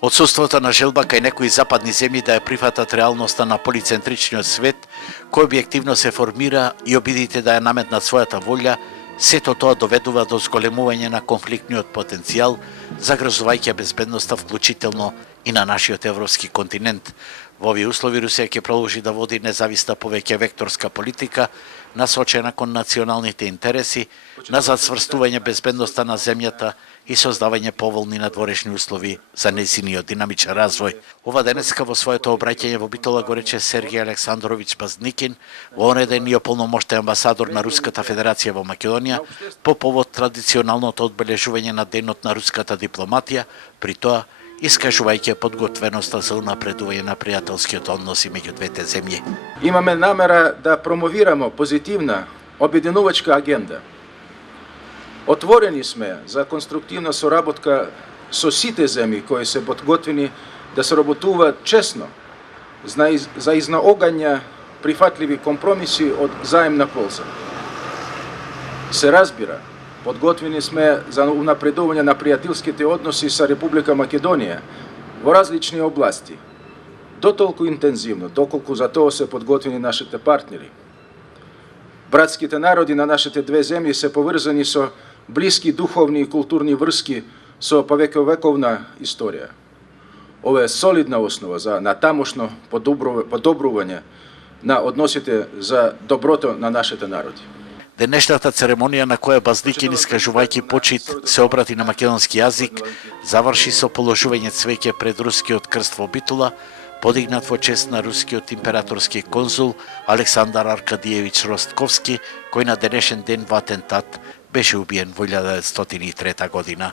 Отсуството на желба кај некои западни земји да ја прифатат реалноста на полицентричниот свет, кој објективно се формира и обидите да ја наметнат својата волја, сето тоа доведува до зголемување на конфликтниот потенцијал, загрозувајќи безбедноста вклучително и на нашиот европски континент. Во овие услови Русија ќе продолжи да води независна повеќе векторска политика, насочена кон националните интереси, на зацврстување безбедноста на земјата и создавање поволни надворешни услови за нејзиниот динамичен развој. Ова денеска во своето обраќање во Битола го рече Сергеј Александрович Пазникин, во онеј ден и ополномоштен амбасадор на Руската Федерација во Македонија, по повод традиционалното одбележување на денот на руската дипломатија, при тоа искажувајќи подготвеноста за унапредување на пријателскиот односи меѓу двете земји. Имаме намера да промовирамо позитивна обединувачка агенда. Отворени сме за конструктивна соработка со сите земји кои се подготвени да соработуваат честно за изнаогање прифатливи компромиси од заемна полза. Се разбира, подготвени сме за унапредување на пријателските односи со Република Македонија во различни области, дотолку интензивно, доколку за тоа се подготвени нашите партнери. Братските народи на нашите две земји се поврзани со блиски духовни и културни врски со повековековна историја. Ова е солидна основа за натамошно подобрување на односите за доброто на нашите народи. Денешната церемонија на која Базникин, искажувајќи почит, се обрати на македонски јазик, заврши со положување цвеќе пред рускиот крст во Битола, подигнат во чест на рускиот императорски конзул Александар Аркадиевич Ростковски, кој на денешен ден во атентат беше убиен во 1903 година.